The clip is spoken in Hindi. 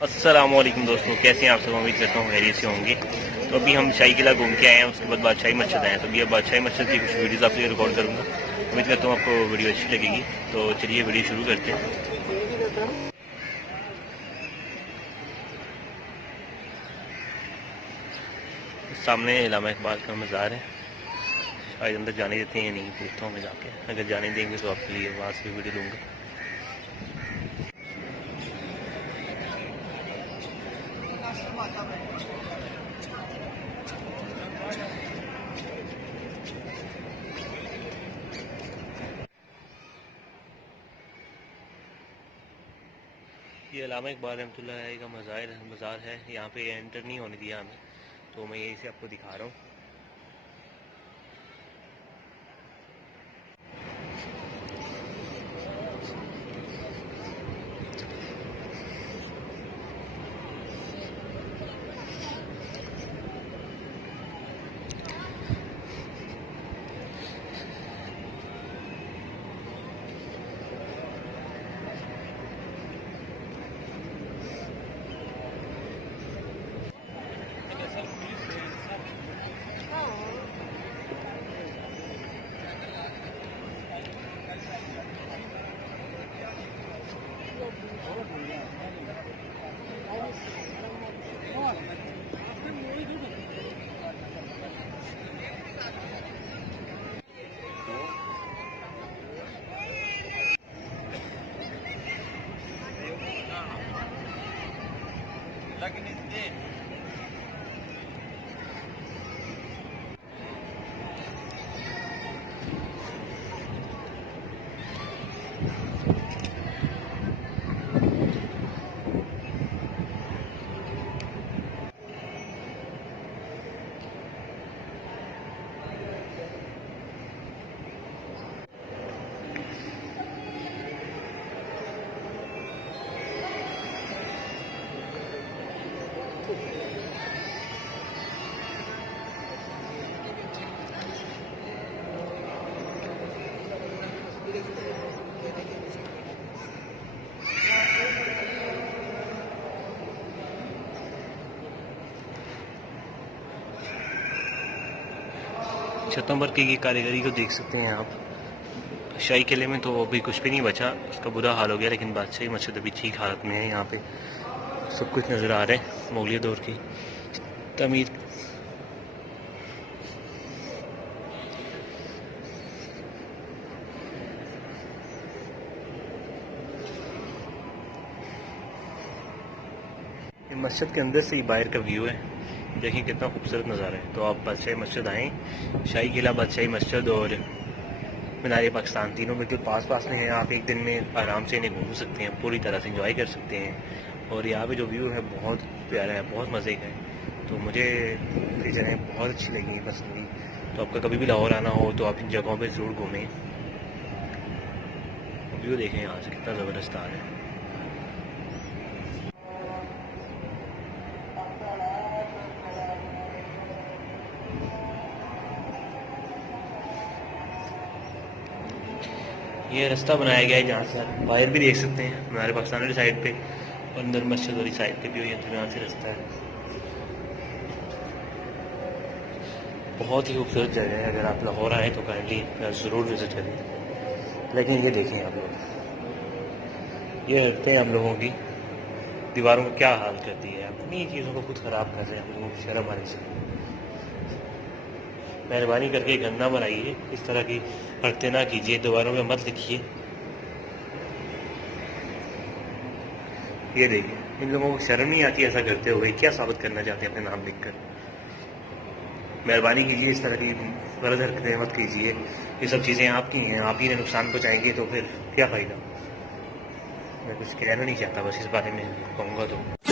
अस्सलामुअलैकुम दोस्तों, कैसे हैं आप सब। उम्मीद करता हूँ खैरियत से होंगे। तो अभी हम शाही किला घूम के आए हैं, उसके बाद बादशाही मस्जिद आए हैं। तो अभी अब बादशाही मस्जिद की कुछ वीडियोज़ आपसे रिकॉर्ड करूँगा। उम्मीद करता हूँ आपको वीडियो अच्छी लगेगी। तो चलिए वीडियो शुरू करते हैं। सामने इलामा इकबाल का मज़ार है। शायद अंदर जाने देते हैं या नहीं, पूछता हूँ मैं जाके। अगर जाने देंगे तो आपके लिए वहाँ से वीडियो लूँगा। ये इलामा इकबाल रहमतुल्लाह अलैह का मज़ार है। यहाँ पे एंटर नहीं होने दिया हमें, तो मैं यहीं से आपको दिखा रहा हूँ। छतों पर की कारीगरी को देख सकते हैं आप। शाही किले में तो अभी कुछ भी नहीं बचा, उसका बुरा हाल हो गया। लेकिन बादशाही मस्जिद अभी ठीक हालत में है। यहाँ पे सब कुछ नज़र आ रहा है मुगलिया दौर की तमीर। मस्जिद के अंदर से ही बाहर का व्यू है। देखिए कितना खूबसूरत नज़ारा है। तो आप बादशाही मस्जिद आएँ, शाही किला, बादशाही मस्जिद और मीनार पाकिस्तान तीनों बिल्कुल पास पास में हैं। आप एक दिन में आराम से इन्हें घूम सकते हैं, पूरी तरह से इंजॉय कर सकते हैं। और यहाँ पे जो व्यू है बहुत प्यारा है, बहुत मज़े का है। तो मुझे ये जगह बहुत अच्छी लगी, पसंद आई। तो आपका कभी भी लाहौर आना हो तो आप इन जगहों पर ज़रूर घूमें। व्यू देखें यहाँ से कितना ज़बरदस्त आ रहा है। ये रास्ता बनाया गया है जहाँ से आप बाहर भी देख सकते हैं, हमारे पाकिस्तान वाली साइड पे, और अंदर मस्जिद वाली साइड पे भी यहाँ से रास्ता है। बहुत ही खूबसूरत जगह है। अगर आप लाहौर आए तो काइंडली ज़रूर विज़िट करें। लेकिन ये देखें आप लोग, ये हरकतें आप लोगों की दीवारों को क्या हाल करती है। अपनी चीज़ों को खुद ख़राब कर रहे हैं। आप लोगों की शर्म आनी चाहिए। मेहरबानी करके गंदा बनाइए, इस तरह की हरकतें ना कीजिए, दीवारों में मत लिखिए। ये देखिए, इन लोगों को शर्म नहीं आती ऐसा करते हुए। क्या साबित करना चाहते हैं अपने नाम लिखकर। मेहरबानी कीजिए, इस तरह की गलत हरकतें मत कीजिए। ये सब चीज़ें आपकी हैं, आप ही ने नुकसान पहुँचाएंगे तो फिर क्या फ़ायदा। मैं कुछ कहना नहीं चाहता, बस इस बारे में कहूँगा तो